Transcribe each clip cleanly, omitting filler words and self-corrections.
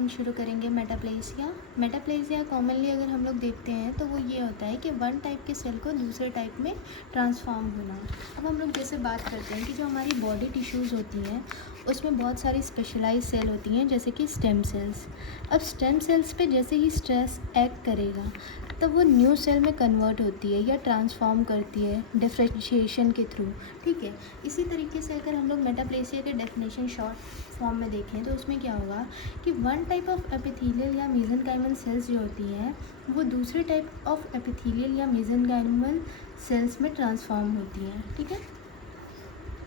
हम शुरू करेंगे मेटाप्लेसिया। मेटाप्लेसिया कॉमनली अगर हम लोग देखते हैं तो वो ये होता है कि वन टाइप के सेल को दूसरे टाइप में ट्रांसफॉर्म होना। अब हम लोग जैसे बात करते हैं कि जो हमारी बॉडी टिश्यूज़ होती हैं उसमें बहुत सारी स्पेशलाइज सेल होती हैं जैसे कि स्टेम सेल्स। अब स्टेम सेल्स पे जैसे ही स्ट्रेस एक्ट करेगा तब वो न्यू सेल में कन्वर्ट होती है या ट्रांसफॉर्म करती है डिफरेंशिएशन के थ्रू। ठीक है, इसी तरीके से अगर हम लोग मेटाप्लेसिया के डेफिनेशन शॉर्ट फॉर्म में देखें तो उसमें क्या होगा कि वन टाइप ऑफ एपिथेलियल या मेसेनकाइमल सेल्स जो होती हैं वो दूसरे टाइप ऑफ एपिथेलियल या मेसेनकाइमल सेल्स में ट्रांसफॉर्म होती हैं। ठीक है,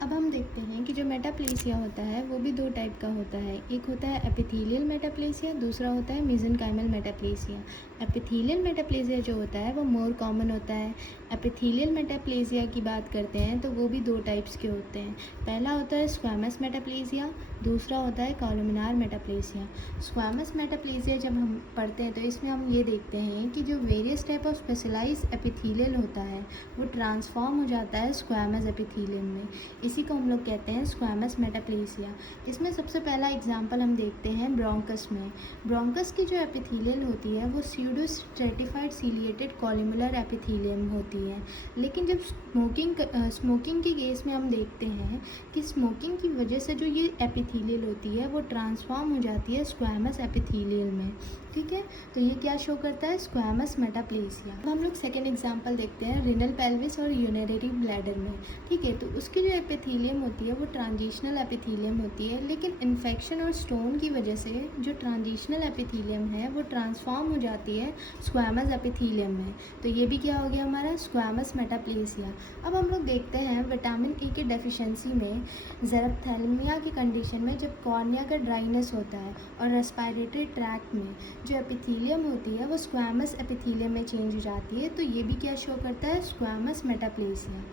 अब हम देखते हैं कि जो मेटाप्लेसिया होता है वो भी दो टाइप का होता है। एक होता है एपिथेलियल मेटाप्लेसिया, दूसरा होता है मेसेनकाइमल मेटाप्लेसिया। एपिथेलियल मेटाप्लेसिया जो होता है वो मोर कॉमन होता है। एपिथेलियल मेटाप्लेसिया की बात करते हैं तो वो भी दो टाइप्स के होते हैं। पहला होता है स्क्वैमस मेटाप्लेसिया, दूसरा होता है कॉलमनार मेटाप्लेसिया। स्क्वैमस मेटाप्लेसिया जब हम पढ़ते हैं तो इसमें हम ये देखते हैं कि जो various type of specialise epithelial होता है वो ट्रांसफॉर्म हो जाता है स्क्वैमस एपिथेलियम में। इसी को हम लोग कहते हैं स्क्वैमस मेटाप्लेसिया। इसमें सबसे पहला एग्जांपल हम देखते हैं ब्रोंकस में। ब्रोंकस की जो एपिथेलियल होती है वो स्यूडो स्ट्रेटिफाइड सीलिएटेड कॉलमुलर एपिथेलियम होती है। लेकिन जब स्मोकिंग के केस में हम देखते हैं कि स्मोकिंग की वजह से जो ये एपिथेलियल होती है वो ट्रांसफॉर्म हो जाती है स्क्वैमस एपिथेलियल में। ठीक है, तो ये क्या शो करता है स्क्वैमस मेटाप्लेसिया। अब हम लोग सेकेंड एग्जांपल देखते हैं रिनल पेल्विस और यूरिनरी ब्लैडर में। ठीक है, तो उसकी जो एपिथेलियम होती है वो ट्रांजिशनल एपिथेलियम होती है, लेकिन इन्फेक्शन और स्टोन की वजह से जो ट्रांजिशनल एपिथेलियम है वो ट्रांसफॉर्म हो जाती है स्क्वैमस एपिथेलियम में। तो ये भी क्या हो गया हमारा स्क्वैमस मेटाप्लेसिया। अब हम लोग देखते हैं विटामिन ए के डेफिशिएंसी में ज़ेरप्थेल्मिया की कंडीशन में जब कॉर्निया का ड्राइनेस होता है और रेस्पिरेटरी ट्रैक्ट में जो एपिथेलियम होती है वो स्क्वैमस एपिथेलियम में चेंज हो जाती है। तो ये भी क्या शो करता है स्क्वैमस मेटाप्लेसिया।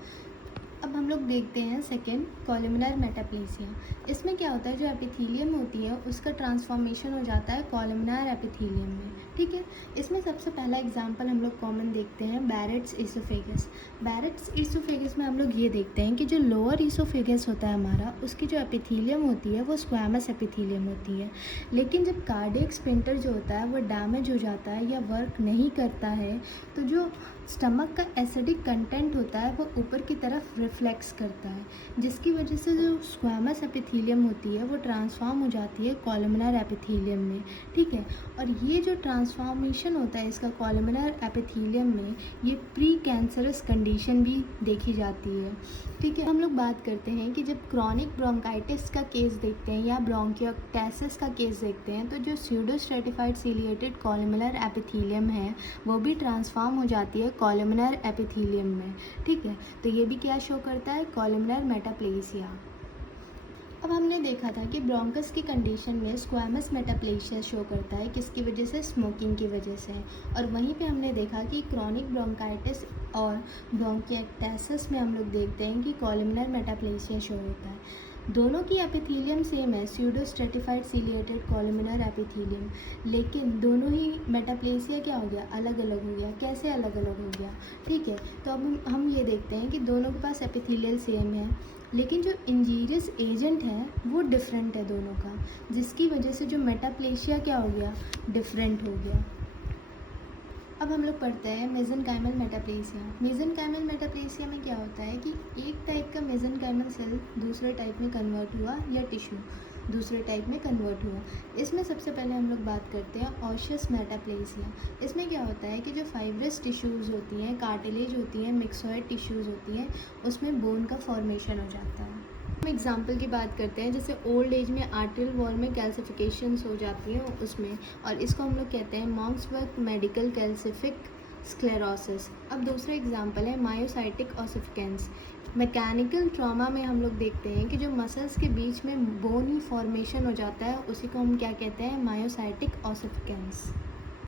अब हम लोग देखते हैं सेकेंड कॉलमनार मेटाप्लेसिया। इसमें क्या होता है जो एपिथेलियम होती है उसका ट्रांसफॉर्मेशन हो जाता है कॉलमनार एपिथेलियम में। ठीक है, इसमें सबसे पहला एग्जांपल हम लोग कॉमन देखते हैं बैरेट्स ईसोफेगस। बैरेट्स ईसोफेगस में हम लोग ये देखते हैं कि जो लोअर ईसोफेगस होता है हमारा उसकी जो एपिथेलियम होती है वो स्क्वैमस एपिथेलियम होती है। लेकिन जब कार्डियक स्फिंक्टर जो होता है वो डैमेज हो जाता है या वर्क नहीं करता है तो जो स्टमक का एसिडिक कंटेंट होता है वो ऊपर की तरफ रिफ्लेक्स करता है, जिसकी वजह से जो स्क्वैमस एपिथेलियम होती है वो ट्रांसफॉर्म हो जाती है कॉलमनार एपिथेलियम में। ठीक है, और ये जो ट्रांसफॉर्मेशन होता है इसका कॉलमनार एपिथेलियम में ये प्री कैंसरस कंडीशन भी देखी जाती है। ठीक है, हम लोग बात करते हैं कि जब क्रॉनिक ब्रोंकाइटिस का केस देखते हैं या ब्रोंकियोक्टेसिस का केस देखते हैं तो जो pseudo stratified ciliated columnar epithelium है वो भी ट्रांसफॉर्म हो जाती है कॉलमनार एपिथेलियम में। ठीक है, तो ये भी क्या शो करता है कॉलमनार मेटाप्लेसिया। अब हमने देखा था कि ब्रोंकस की कंडीशन में स्क्वैमस मेटाप्लेसिया शो करता है, किसकी वजह से स्मोकिंग की वजह से। और वहीं पे हमने देखा कि क्रॉनिक ब्रोंकाइटिस और ब्रोंकिएक्टेसिस में हम लोग देखते हैं कि कॉलमनार मेटाप्लेसिया शो होता है। दोनों की एपिथेलियम सेम है pseudo stratified ciliated columnar epithelium, लेकिन दोनों ही मेटाप्लेसिया क्या हो गया अलग अलग हो गया। कैसे अलग अलग हो गया? ठीक है, तो अब हम ये देखते हैं कि दोनों के पास एपिथेलियल सेम है लेकिन जो इंजीरियस एजेंट है वो डिफरेंट है दोनों का, जिसकी वजह से जो मेटाप्लेसिया क्या हो गया डिफरेंट हो गया। अब हम लोग पढ़ते हैं मेसेनकाइमल मेटाप्लेसिया। मेसेनकाइमल मेटाप्लेसिया में क्या होता है कि एक टाइप का मेसेनकाइमल सेल दूसरे टाइप में कन्वर्ट हुआ या टिश्यू दूसरे टाइप में कन्वर्ट हुआ। इसमें सबसे पहले हम लोग बात करते हैं ऑशियस मेटाप्लेसिया। इसमें क्या होता है कि जो फाइब्रस टिश्यूज़ होती हैं, कार्टिलेज होती हैं, मिक्सॉइड टिश्यूज़ होती हैं, उसमें बोन का फॉर्मेशन हो जाता है। हम एग्जाम्पल की बात करते हैं जैसे ओल्ड एज में आर्टरियल वॉल में कैल्सिफिकेशंस हो जाती हैं उसमें, और इसको हम लोग कहते हैं मॉन्क्सवर्थ मेडिकल कैल्सिफिक स्क्लेरोसिस। अब दूसरा एग्जाम्पल है मायोसाइटिक ऑसिफिकेंस। मैकेनिकल ट्रॉमा में हम लोग देखते हैं कि जो मसल्स के बीच में बोन ही फॉर्मेशन हो जाता है उसी को हम क्या कहते हैं मायोसाइटिक ऑसिफिकेंस।